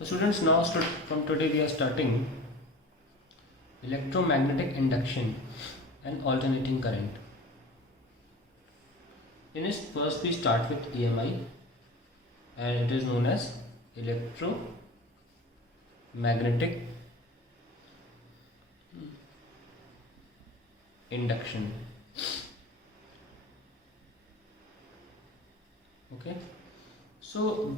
So students, now from today we are starting electromagnetic induction and alternating current. In it, first we start with EMI, and it is known as electromagnetic induction. Okay, so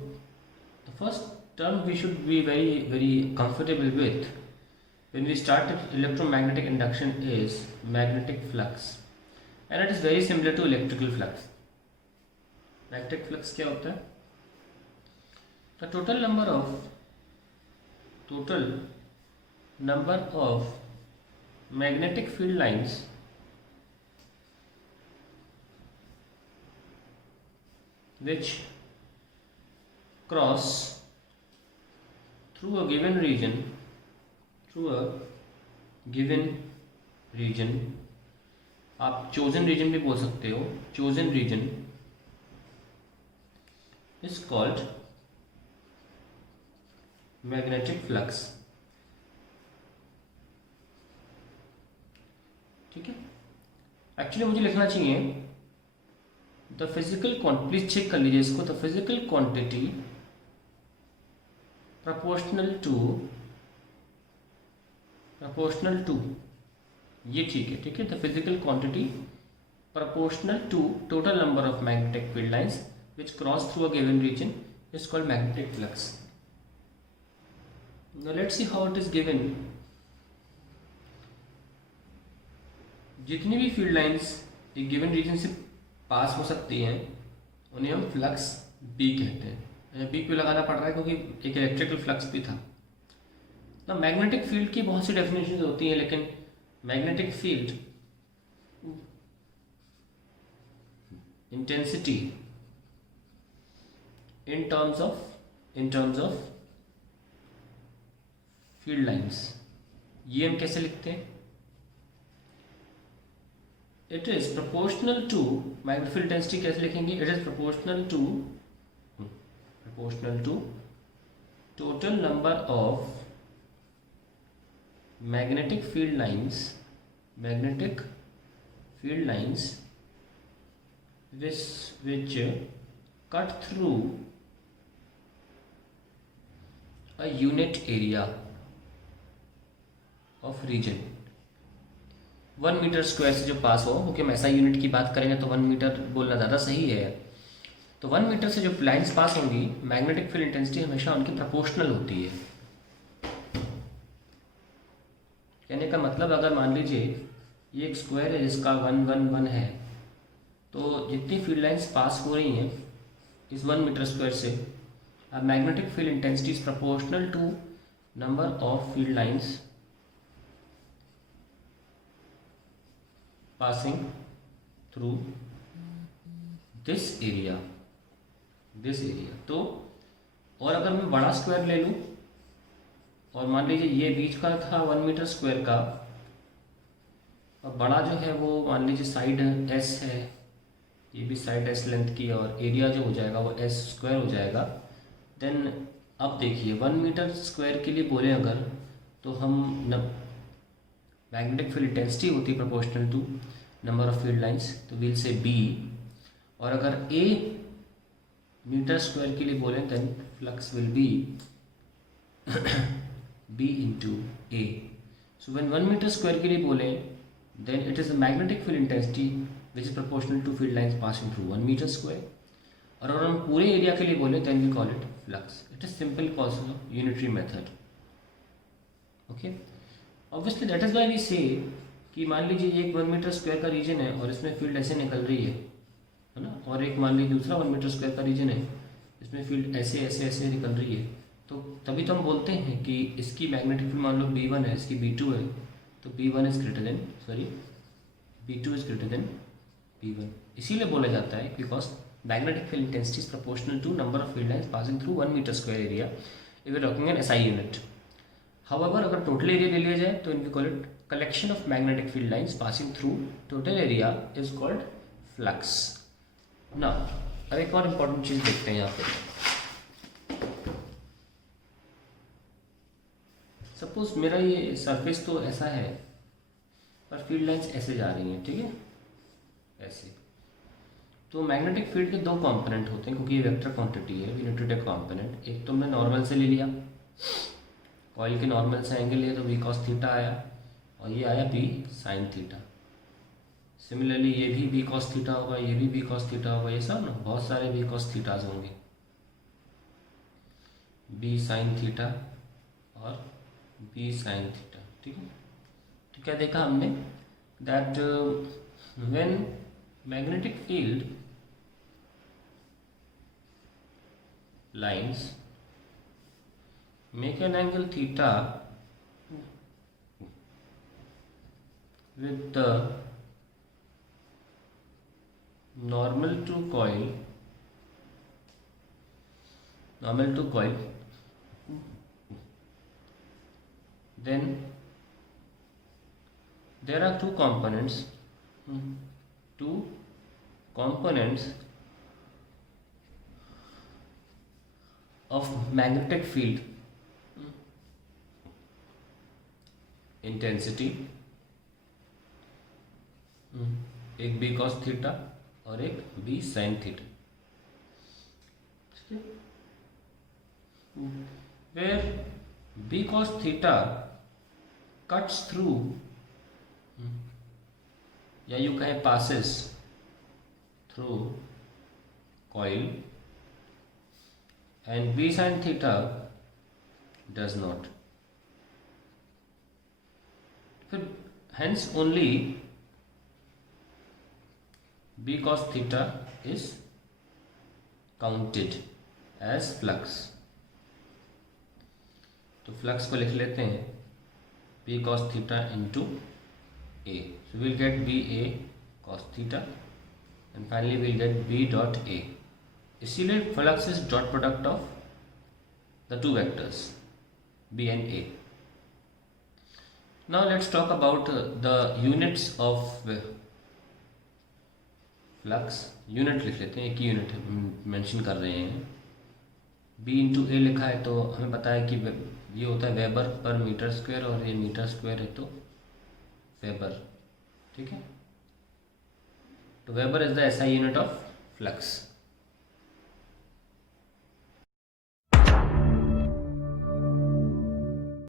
the first term we should be very comfortable with when we start electromagnetic induction is magnetic flux, and it is very similar to electrical flux. Magnetic flux क्या होता है? The total number of magnetic field lines which cross through a given region, आप chosen region भी बोल सकते हो. chosen region is called magnetic flux. ठीक है, एक्चुअली मुझे लिखना चाहिए the physical quantity, please check कर लीजिए इसको, the physical quantity proportional to ये ठीक है. The physical quantity proportional to total number of magnetic field lines which cross through a given region is called magnetic flux. Now let's see how it is given. जितनी भी field lines एक given reason से पास हो सकती हैं उन्हें हम flux B कहते हैं. बी क्यों लगाना पड़ रहा है? क्योंकि एक इलेक्ट्रिकल फ्लक्स भी था ना. मैग्नेटिक फील्ड की बहुत सी डेफिनेशन होती हैं, लेकिन magnetic field intensity in terms of field lines, ये हम कैसे लिखते हैं? It is proportional to magnetic field intensity कैसे लिखेंगे? It is proportional to total number of magnetic field lines which cut through a unit area of region. 1 meter square से जो पास हो, क्योंकि हम ऐसा यूनिट की बात करेंगे तो 1 मीटर बोलना ज़्यादा सही है. तो 1 मीटर से जो लाइन्स पास होंगी, मैग्नेटिक फील्ड इंटेंसिटी हमेशा उनकी प्रोपोर्शनल होती है. कहने का मतलब, अगर मान लीजिए ये एक स्क्वायर है जिसका 1 1 1 है, तो जितनी फील्ड लाइन्स पास हो रही हैं इस 1 मीटर स्क्वायर से, अब magnetic field intensity is proportional to number of field lines passing through this area. तो और अगर मैं बड़ा स्क्वायर ले लूँ और मान लीजिए ये बीच का था 1 मीटर स्क्वायर का, और बड़ा जो है वो मान लीजिए साइड एस है, ये भी साइड एस लेंथ की, और एरिया जो हो जाएगा वो एस स्क्वायर हो जाएगा. देन अब देखिए 1 मीटर स्क्वायर के लिए बोले अगर, तो हम मैग्नेटिक फील्ड इंटेंसिटी होती है proportional to number of field lines, तो वील से बी. और अगर ए मीटर स्क्वायर के लिए बोले then flux will be B into A. So when 1 meter square के लिए बोले, then it is the magnetic field intensity which is proportional to field lines passing through 1 meter square. और अगर हम पूरे एरिया के लिए बोले, then we call it flux. It is simple cause of unitary method. Okay. Obviously that is why we say कि मान लीजिए ये एक 1 मीटर स्क्वायर का रीजन है और इसमें फील्ड ऐसे निकल रही है ना, और एक मान लीजिए दूसरा 1 मीटर स्क्वायर का रीजन है, इसमें फील्ड ऐसे ऐसे ऐसे निकल रही है, तो तभी तो हम बोलते हैं कि इसकी मैग्नेटिक फील्ड मान लो B1 है, इसकी B2 है, तो B2 is greater than B1. इसीलिए बोला जाता है because magnetic field intensity is proportional to number of field lines passing through 1 meter square area if we talking an SI unit. However अगर टोटल एरिया ले लिया जाए तो we call it collection of magnetic field lines passing through total area is called flux. ना अब एक और important चीज़ देखते हैं यहाँ पे. सपोज मेरा ये सरफेस तो ऐसा है पर फील्ड लाइंस ऐसे जा रही हैं, ठीक है, ऐसे। तो मैग्नेटिक फील्ड के दो कंपोनेंट होते हैं, क्योंकि ये वेक्टर क्वांटिटी है, we need to take component. एक तो हमने नॉर्मल से ले लिया, कॉइल के नॉर्मल से एंगल लिया तो वी कॉस थीटा आया, और ये आया बी साइन थीटा। सिमिलरली ये भी बी कॉस थीटा होगा, ये भी बी कॉस थीटा होगा, ये सब ना बहुत सारे बी कॉस थीटाज होंगे, बी साइन थीटा और बी साइन थीटा, ठीक है। तो क्या देखा हमने, that when magnetic field lines make an angle theta with the normal to coil, then there are two components of magnetic field, intensity, एक B cos theta और एक बी साइन थीटा, ठीक है। Where B cos theta cuts through, या यू कहें passes through coil, and b sin theta does not. फिर hence only b cos theta is counted as flux. तो फ्लक्स को लिख लेते हैं b cos theta into a. So we'll get b a cos theta and finally we'll get b dot a. इसीलिए flux is dot product of the two vectors B and A. Now let's talk about the units of flux. Unit लिख लेते हैं, एक ही unit mention कर रहे हैं। B into ए लिखा है तो हमें पता है कि ये होता है वेबर पर मीटर स्क्वायर, और ये मीटर स्क्वायर है तो वेबर, ठीक है। तो weber is the SI unit of flux.